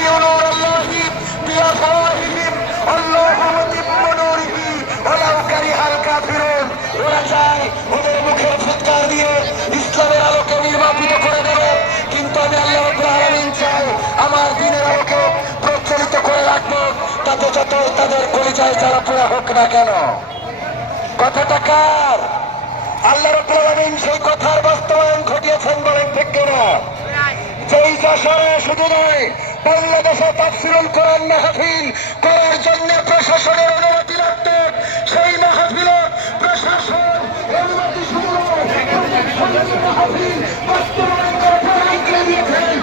লিইউতিউ নূরাল্লাহি বিআফওয়াহিহিম আল্লাহু মুতিম্মু নূরিহি ওয়ালাউ কারিহাল কাফিরুন। ওরা চায় ওদের মুখের ফুৎকার দিয়ে ইসলামের আলোকে নির্বাপিত করে দেবে, কিন্তু আমি আল্লাহ রাব্বুল আলামিন চাই আমার দ্বীনের আলোকে প্রজ্বলিত করে রাখবো, তাতে যত তাদের কলিজায় জ্বালা পোড়া হোক না কেন। কথাটা কার? আল্লাহ রাব্বুল আলামিন সেই কথার বাস্তবায়ন ঘটিয়েছেন, বলেন ঠিক কিনা? যেই যশোরে শুধু নয়, বাংলাদেশে তাফসীরুল কোরআন মাহফিল করার জন্য প্রশাসনের অনুমতি লাগত, সেই মাহফিল প্রশাসন অনুমতি শুরু মাহফিল বাস্তবায়ন করে দিয়েছেন